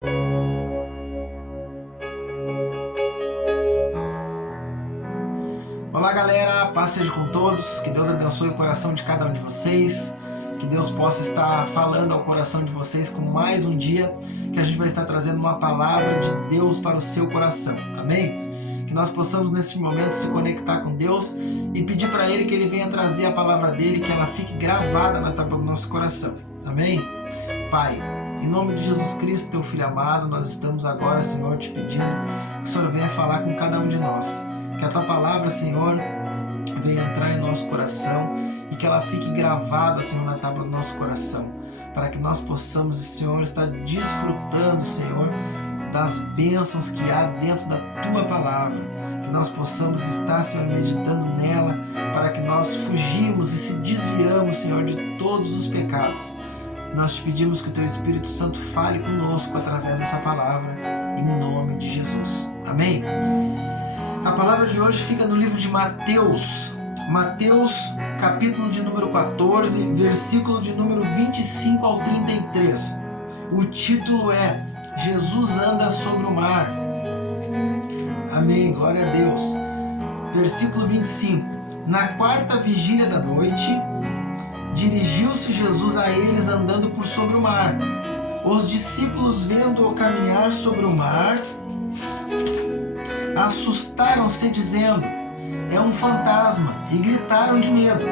Olá galera, paz seja com todos, que Deus abençoe o coração de cada um de vocês, que Deus possa estar falando ao coração de vocês com mais um dia, que a gente vai estar trazendo uma palavra de Deus para o seu coração, amém? Que nós possamos nesse momento se conectar com Deus e pedir para Ele que Ele venha trazer a palavra dEle, que ela fique gravada na tábua do nosso coração, amém? Pai, em nome de Jesus Cristo, Teu Filho amado, nós estamos agora, Senhor, te pedindo que o Senhor venha falar com cada um de nós. Que a Tua palavra, Senhor, venha entrar em nosso coração e que ela fique gravada, Senhor, na tábua do nosso coração, para que nós possamos, Senhor, estar desfrutando, Senhor, das bênçãos que há dentro da Tua palavra. Que nós possamos estar, Senhor, meditando nela, para que nós fugimos e se desviamos, Senhor, de todos os pecados. Nós te pedimos que o Teu Espírito Santo fale conosco através dessa palavra, em nome de Jesus. Amém? A palavra de hoje fica no livro de Mateus, capítulo de número 14, versículo de número 25 ao 33. O título é Jesus anda sobre o mar. Amém, glória a Deus. Versículo 25. Na quarta vigília da noite, dirigiu-se Jesus a eles andando por sobre o mar. Os discípulos, vendo-o caminhar sobre o mar, assustaram-se, dizendo: é um fantasma, e gritaram de medo.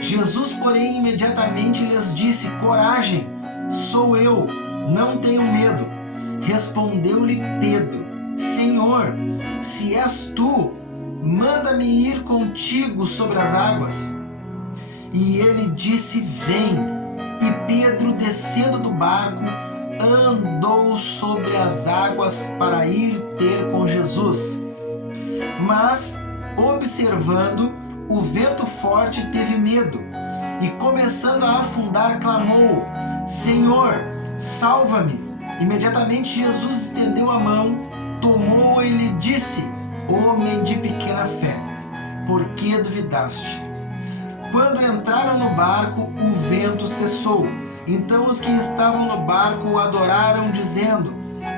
Jesus, porém, imediatamente lhes disse: coragem, sou eu, não tenham medo. Respondeu-lhe Pedro: Senhor, se és tu, manda-me ir contigo sobre as águas. E ele disse: vem. E Pedro, descendo do barco, andou sobre as águas para ir ter com Jesus. Mas, observando o vento forte, teve medo e, começando a afundar, clamou: Senhor, salva-me! Imediatamente Jesus estendeu a mão, tomou-o e lhe disse: homem de pequena fé, por que duvidaste? Quando entraram no barco, o vento cessou. Então os que estavam no barco o adoraram, dizendo: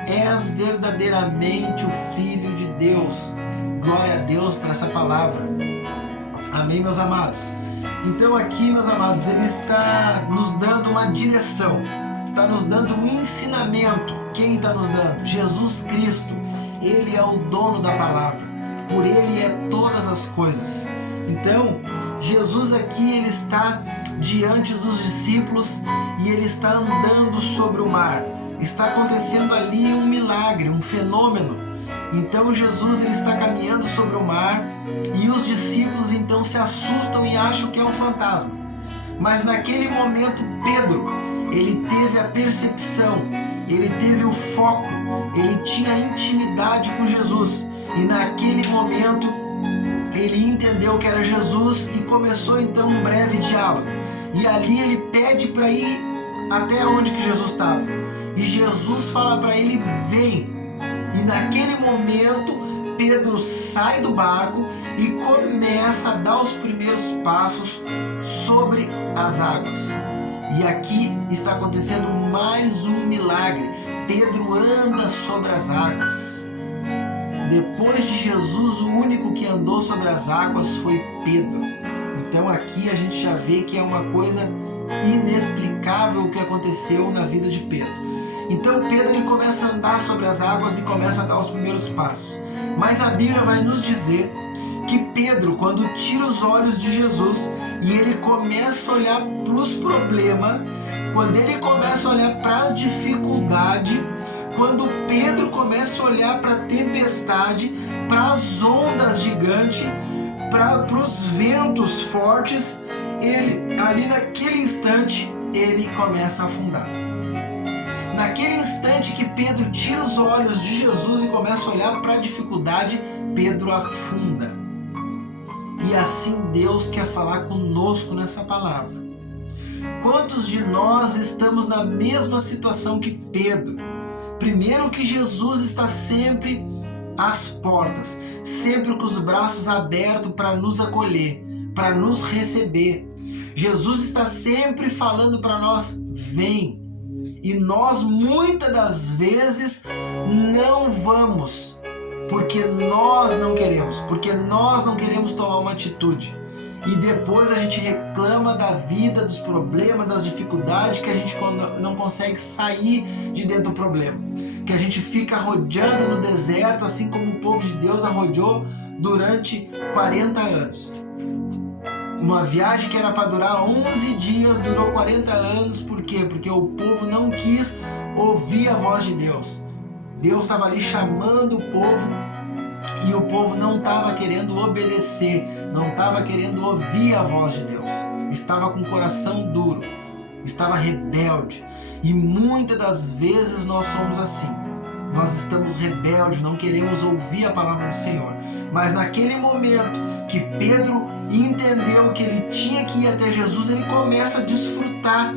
és verdadeiramente o Filho de Deus. Glória a Deus por essa palavra. Amém, meus amados? Então aqui, meus amados, Ele está nos dando uma direção, está nos dando um ensinamento. Quem está nos dando? Jesus Cristo. Ele é o dono da palavra. Por Ele é todas as coisas. Então, Jesus aqui, Ele está diante dos discípulos e Ele está andando sobre o mar. Está acontecendo ali um milagre, um fenômeno. Então Jesus, ele está caminhando sobre o mar e os discípulos então se assustam e acham que é um fantasma. Mas naquele momento Pedro, ele teve a percepção, ele teve o foco, ele tinha intimidade com Jesus. E naquele momento ele entendeu que era Jesus e começou então um breve diálogo. E ali ele pede para ir até onde que Jesus estava. E Jesus fala para ele: vem. E naquele momento, Pedro sai do barco e começa a dar os primeiros passos sobre as águas. E aqui está acontecendo mais um milagre. Pedro anda sobre as águas. Depois de Jesus, o único que andou sobre as águas foi Pedro. Então aqui a gente já vê que é uma coisa inexplicável o que aconteceu na vida de Pedro. Então Pedro, ele começa a andar sobre as águas e começa a dar os primeiros passos. Mas a Bíblia vai nos dizer que Pedro, quando tira os olhos de Jesus e ele começa a olhar para os problemas, quando ele começa a olhar para as dificuldades, quando Pedro começa a olhar para a tempestade, para as ondas gigantes, para os ventos fortes, ele, ali naquele instante, ele começa a afundar. Naquele instante que Pedro tira os olhos de Jesus e começa a olhar para a dificuldade, Pedro afunda. E assim Deus quer falar conosco nessa palavra. Quantos de nós estamos na mesma situação que Pedro? Primeiro, que Jesus está sempre às portas, sempre com os braços abertos para nos acolher, para nos receber. Jesus está sempre falando para nós: vem. E nós muitas das vezes não vamos, porque nós não queremos tomar uma atitude. E depois a gente reclama da vida, dos problemas, das dificuldades, que a gente não consegue sair de dentro do problema. Que a gente fica rodeando no deserto, assim como o povo de Deus arrodeou durante 40 anos. Uma viagem que era para durar 11 dias, durou 40 anos. Por quê? Porque o povo não quis ouvir a voz de Deus. Deus estava ali chamando o povo e o povo não estava querendo obedecer, não estava querendo ouvir a voz de Deus. Estava com o coração duro, estava rebelde. E muitas das vezes nós somos assim. Nós estamos rebeldes, não queremos ouvir a palavra do Senhor. Mas naquele momento que Pedro entendeu que ele tinha que ir até Jesus, ele começa a desfrutar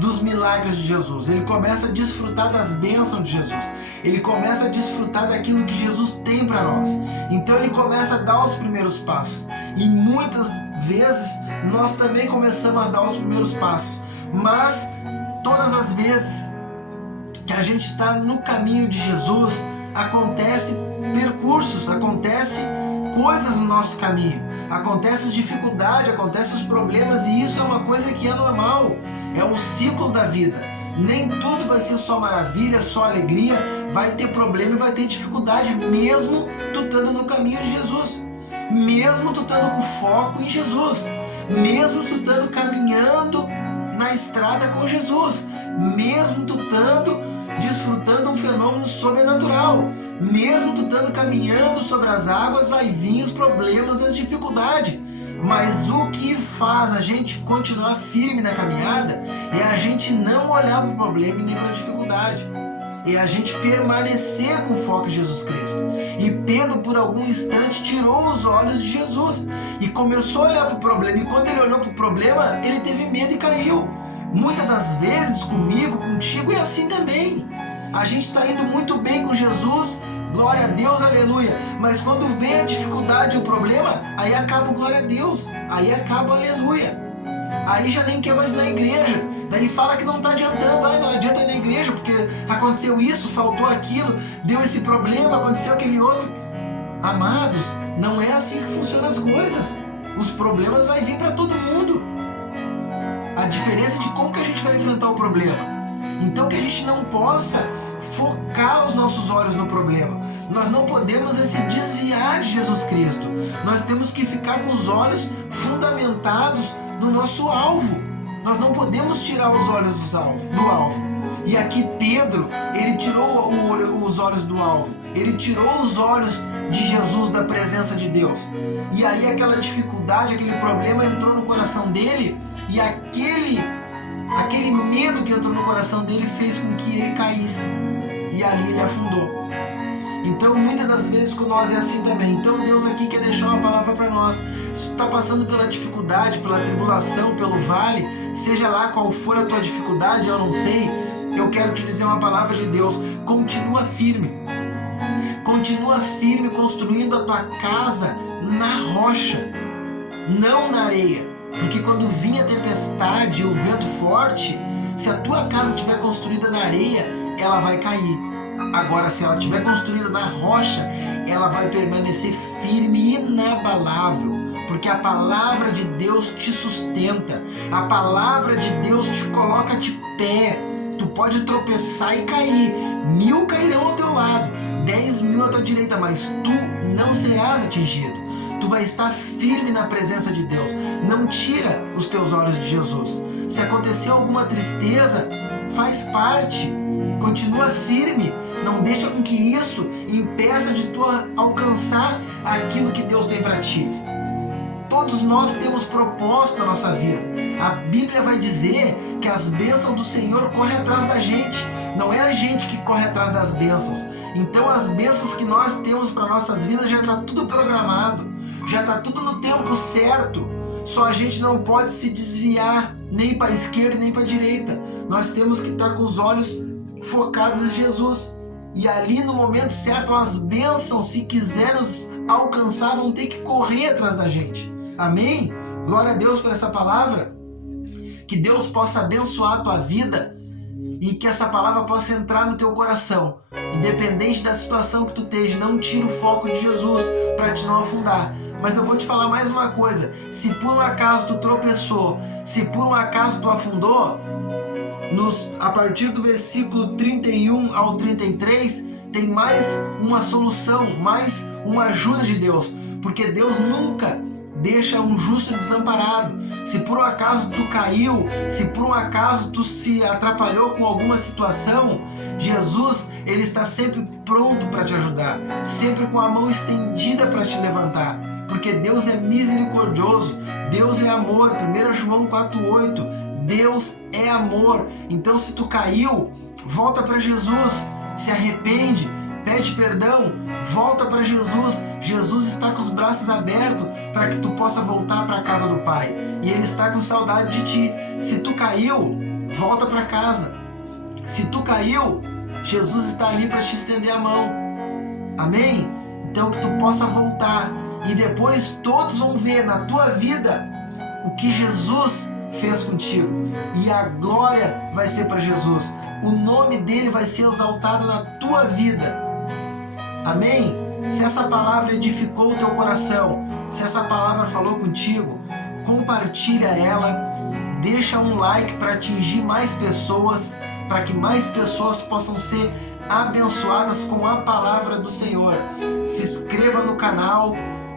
dos milagres de Jesus, ele começa a desfrutar das bênçãos de Jesus, ele começa a desfrutar daquilo que Jesus tem para nós. Então ele começa a dar os primeiros passos, e muitas vezes nós também começamos a dar os primeiros passos, mas todas as vezes que a gente está no caminho de Jesus, acontece percursos, acontece coisas no nosso caminho, acontecem dificuldades, acontecem os problemas, e isso é uma coisa que é normal, é o ciclo da vida. Nem tudo vai ser só maravilha, só alegria, vai ter problema e vai ter dificuldade, mesmo tu estando no caminho de Jesus, mesmo tu estando com foco em Jesus, mesmo tu estando caminhando na estrada com Jesus, mesmo tu estando desfrutando um fenômeno sobrenatural, mesmo tu estando caminhando sobre as águas, vai vir os problemas e as dificuldades. Mas o que faz a gente continuar firme na caminhada é a gente não olhar para o problema e nem para a dificuldade. É a gente permanecer com o foco em Jesus Cristo. E Pedro, por algum instante, tirou os olhos de Jesus e começou a olhar para o problema. E quando ele olhou para o problema, ele teve medo e caiu. Muitas das vezes, comigo, contigo, é assim também. A gente está indo muito bem com Jesus, glória a Deus, aleluia. Mas quando vem a dificuldade e o problema, aí acaba o glória a Deus, aí acaba o aleluia. Aí já nem quer mais ir na igreja. Daí fala que não está adiantando. Não adianta ir na igreja porque aconteceu isso, faltou aquilo, deu esse problema, aconteceu aquele outro. Amados, não é assim que funcionam as coisas. Os problemas vão vir para todo mundo. A diferença é de como que a gente vai enfrentar o problema. Então que a gente não possa focar os nossos olhos no problema. Nós não podemos se desviar de Jesus Cristo. Nós temos que ficar com os olhos fundamentados no nosso alvo. Nós não podemos tirar os olhos do alvo. E aqui Pedro, ele tirou os olhos do alvo. Ele tirou os olhos de Jesus, da presença de Deus. E aí aquela dificuldade, aquele problema entrou no coração dele. E aquele medo que entrou no coração dele fez com que ele caísse. E ali ele afundou. Então muitas das vezes com nós é assim também. Então Deus aqui quer deixar uma palavra para nós. Se tu está passando pela dificuldade, pela tribulação, pelo vale, seja lá qual for a tua dificuldade, eu não sei, eu quero te dizer uma palavra de Deus. Continua firme. Continua firme construindo a tua casa na rocha, não na areia. Porque quando vir a tempestade e o vento forte, se a tua casa estiver construída na areia, ela vai cair. Agora, se ela estiver construída na rocha, ela vai permanecer firme e inabalável. Porque a palavra de Deus te sustenta. A palavra de Deus te coloca de pé. Tu pode tropeçar e cair. 1000 cairão ao teu lado, 10.000 à tua direita, mas tu não serás atingido. Tu vai estar firme na presença de Deus. Não tira os teus olhos de Jesus. Se acontecer alguma tristeza, faz parte. Continua firme. Não deixa com que isso impeça de tu alcançar aquilo que Deus tem para ti. Todos nós temos propósito na nossa vida. A Bíblia vai dizer que as bênçãos do Senhor correm atrás da gente. Não é a gente que corre atrás das bênçãos. Então as bênçãos que nós temos para nossas vidas já está tudo programado. Já está tudo no tempo certo. Só a gente não pode se desviar nem para a esquerda nem para a direita. Nós temos que estar com os olhos focados em Jesus. E ali no momento certo as bênçãos, se quiser nos alcançar, vão ter que correr atrás da gente. Amém? Glória a Deus por essa palavra. Que Deus possa abençoar a tua vida e que essa palavra possa entrar no teu coração. Independente da situação que tu esteja, não tira o foco de Jesus para te não afundar. Mas eu vou te falar mais uma coisa: se por um acaso tu tropeçou, se por um acaso tu afundou, a partir do versículo 31 ao 33, tem mais uma solução, mais uma ajuda de Deus, porque Deus nunca deixa um justo desamparado. Se por um acaso tu caiu, se por um acaso tu se atrapalhou com alguma situação, Jesus, ele está sempre pronto para te ajudar, sempre com a mão estendida para te levantar, porque Deus é misericordioso, Deus é amor. 1 João 4,8, Deus é amor. Então, se tu caiu, volta para Jesus, se arrepende, pede perdão, volta para Jesus. Jesus está com os braços abertos para que tu possa voltar para a casa do Pai, e Ele está com saudade de ti. Se tu caiu, volta para casa. Se tu caiu, Jesus está ali para te estender a mão. Amém? Então que tu possa voltar, e depois todos vão ver na tua vida o que Jesus fez contigo, e a glória vai ser para Jesus. O nome dele vai ser exaltado na tua vida. Amém? Se essa palavra edificou o teu coração, se essa palavra falou contigo, compartilha ela, deixa um like para atingir mais pessoas, para que mais pessoas possam ser abençoadas com a palavra do Senhor. Se inscreva no canal,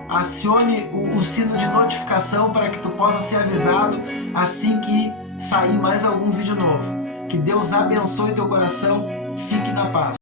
acione o sino de notificação para que tu possa ser avisado assim que sair mais algum vídeo novo. Que Deus abençoe teu coração, fique na paz.